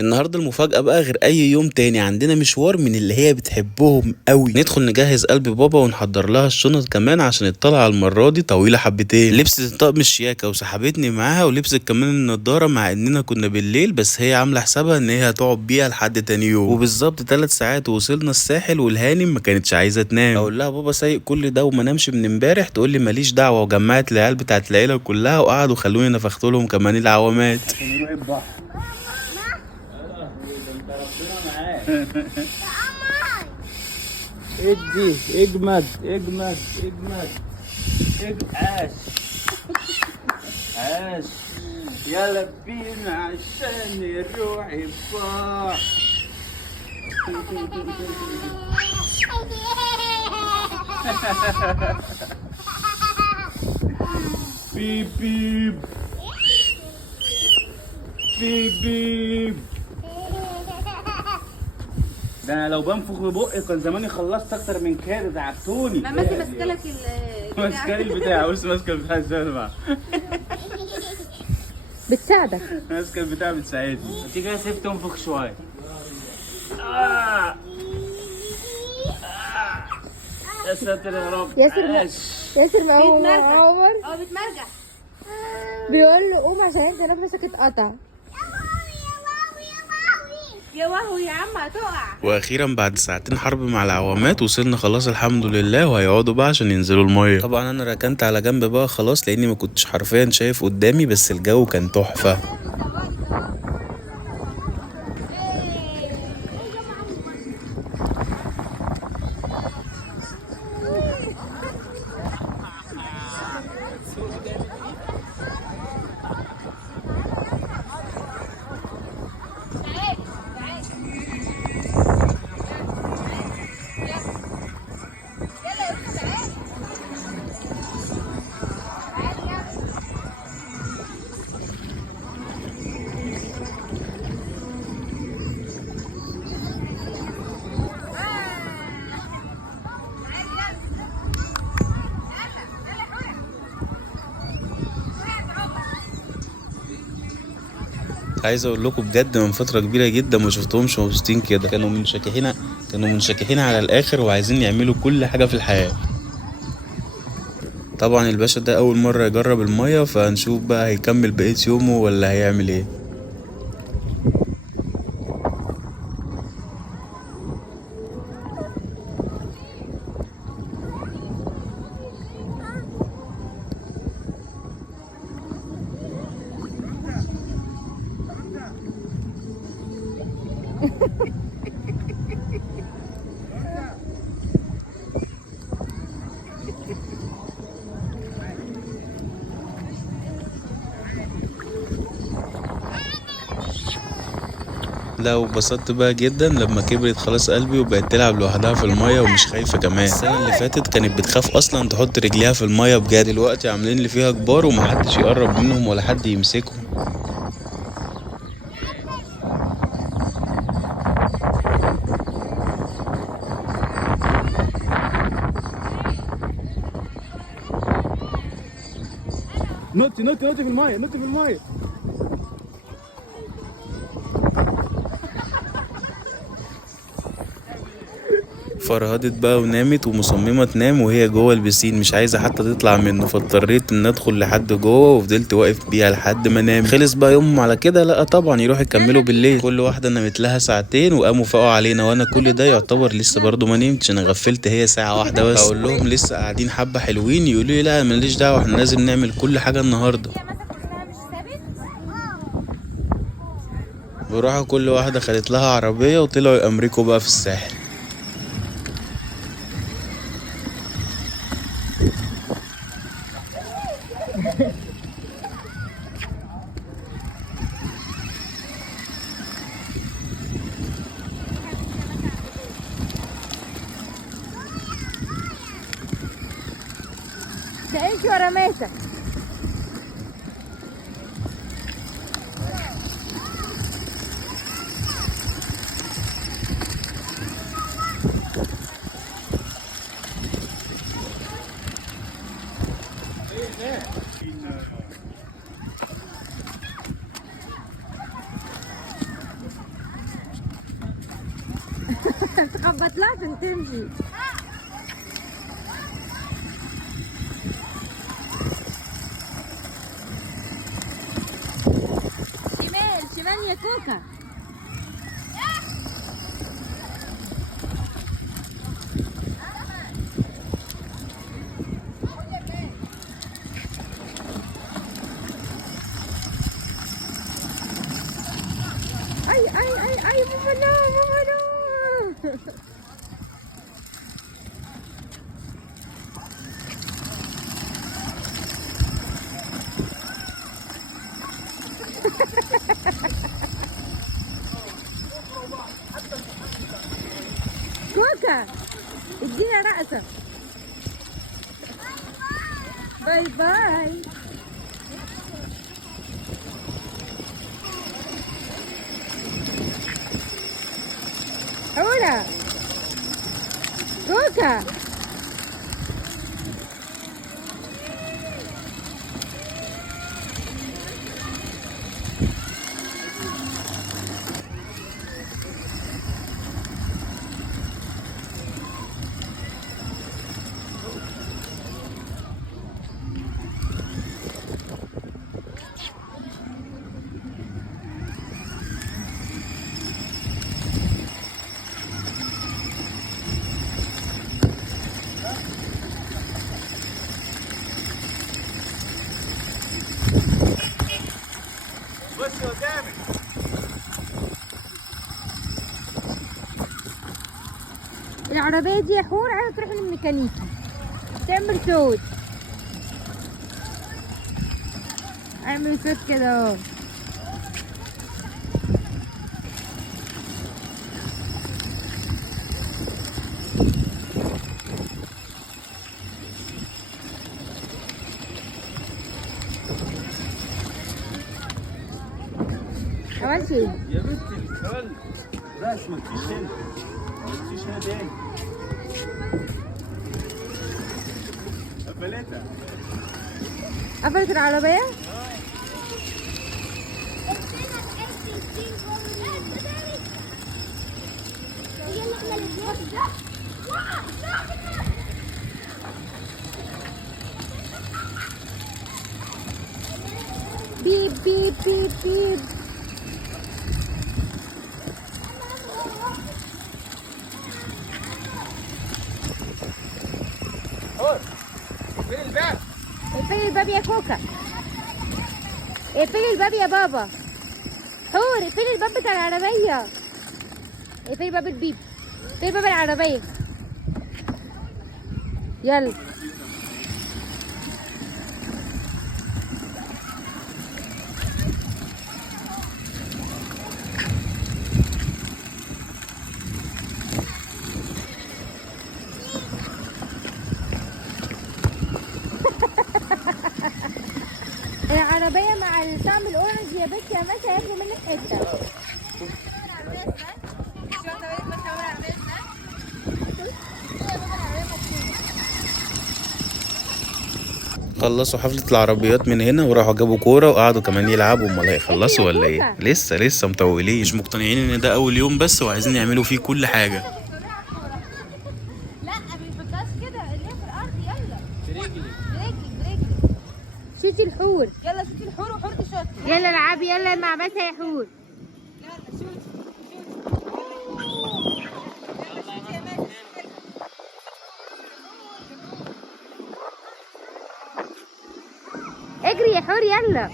النهارده المفاجأة بقى غير أي يوم تاني، عندنا مشوار من اللي هي بتحبهم قوي. ندخل نجهز قلب بابا ونحضر لها الشنط كمان عشان الطلعة المرة دي طويلة حبتين. لبست طقم الشياكة وسحبتني معاها، ولبست كمان النضارة مع إننا كنا بالليل، بس هي عاملة حسابها إن هي هتقعد بيها لحد تاني يوم. وبالظبط 3 ساعات ووصلنا الساحل، والهانم ما كانتش عايزة تنام. أقول لها بابا سايق كل ده وما نامش من امبارح، تقول لي ماليش دعوة، وجمعت العيال بتاعت العيلة كلها وقعدوا خلوني نفخت لهم كمان العوامات. ادي اجمد اجمد اجمد عاش عاش. يلا بينا عشان نروح البحر. بيب بيب بيب بيب. ده انا لو بنفخ ببقي كان زماني خلصت اكتر من كده، تعبتوني. ماما انت ماسكه لك ماسكه لي البتاع، بص ماسكه البتاع ازاي بقى. بتساعدك. ماسكه البتاع بتساعدني. تيجي يا سيف تنفخ شويه. آه. يا ساتر يا رب. ياسر ما هو عمر بتمرجع، بيقول له قوم عشان انت نفسك اتقطع. يا وهو يا عم هتقع. واخيرا بعد ساعتين حرب مع العوامات وصلنا خلاص الحمد لله، وهيقعدوا بقى عشان ينزلوا الميه. طبعا انا ركنت على جنب بقى خلاص، لاني ما كنتش حرفيا شايف قدامي، بس الجو كان تحفه. عايز اقول لكم بجد من فتره كبيره جدا ما شفتهمش مبسوطين كده، كانوا منشكحين على الاخر وعايزين يعملوا كل حاجه في الحياه. طبعا الباشا ده اول مره يجرب الميه، فهنشوف بقى هيكمل بقيه يومه ولا هيعمل ايه. لا وبسطت بقى جدا لما كبرت خلاص قلبي وبقت تلعب لوحدها في المية ومش خايفة كمان. السنة اللي فاتت كانت بتخاف اصلا تحط رجليها في المية بجد، دلوقتي عاملين اللي فيها كبار ومحدش يقرب منهم ولا حد يمسكهم. نطي نطي نطي في الميه، نطي في الميه. فرهدت بقى ونامت ومصممة تنام وهي جوه البسين، مش عايزة حتى تطلع منه، فاضطريت ان ادخل لحد جوه وفضلت واقف بيها لحد ما نام. خلص بقى يومهم على كده؟ لا طبعا، يروح يكملوا بالليل. كل واحدة نامت لها ساعتين وقاموا فاقوا علينا، وانا كل ده يعتبر لسه برضو ما نمتش، انا غفلت هي ساعة واحدة بس. اقول لهم لسه قاعدين حبة حلوين، يقولوا لي لا ماليش دعوة، احنا لازم نعمل كل حاجة النهاردة. بروحوا كل واحدة خدت لها عربية وطلعوا يأمريكوا بقى في الساحل. تعيش ورا ماسك. عشان تخبط لها عشان تمشي. شمال شمال يا كوكا. اي ماما نو ماما نو. كوكا ادينا رقصة. باي باي. حورة كوكا. بصي قدامك. العربية دي يا حور عايزة تروح للميكانيكي تعمل صوت. اعمل صوت كده اهو. عملت ايه؟ يا بنتي الكلب لا ما تجيش هنا، ما تجيش هنا تاني. قفلتها. قفلت العربية؟ بيب بيب بيب بيب. فين الباب؟ اقفلي الباب يا كوكا. اقفلي الباب يا بابا. حور اقفلي الباب بتاع العربية. اقفلي باب البيب. اقفلي باب العربية. يلا. العربية مع الطعم الأورنج يا بنتي يا ماشي هياخدوا منك حتة. خلصوا حفلة العربيات من هنا وراحوا جابوا كورة وقعدوا كمان يلعبوا. امال هيخلصوا ولا ايه؟ لسه مطولين، مش مقتنعين ان ده اول يوم بس وعايزين يعملوا فيه كل حاجة. لا ما بيفضلش كده اللي في الأرض. يلا برجلك. شوتي الحور. يلا شوتي الحور وحور تشوت. يلا العبي يلا مع عمتها يا حور. يلا شوتي. اجري يا حور يلا.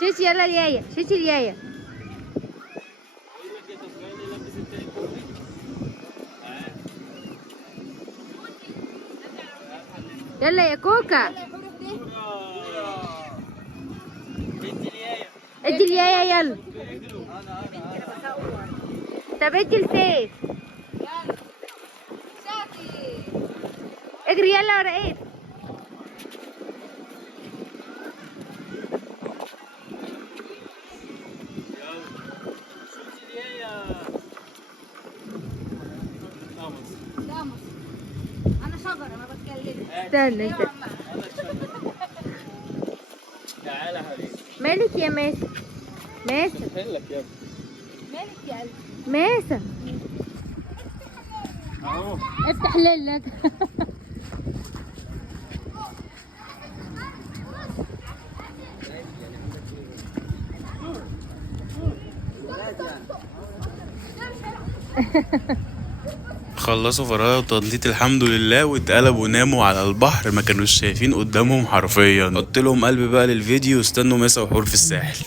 شوتي يلا اليايا. شوتي اليايا. يلا يا كوكا. ادي اليايا يلا. طب ادي السيف. اجري يلا ورا ايه. انا شجره ما بتكلمش. استنى انت. تعالى يا حبيبي. مالك يا ماسة؟ ماسة لك يا مالك يا قلبي؟ ماسة اهو. افتح لك. خلصوا فرقة وتنطيط الحمد لله واتقلبوا ناموا على البحر، ما كانوش شايفين قدامهم حرفيا. قلت لهم قلب بقى للفيديو واستنوا مسا وحور في الساحل.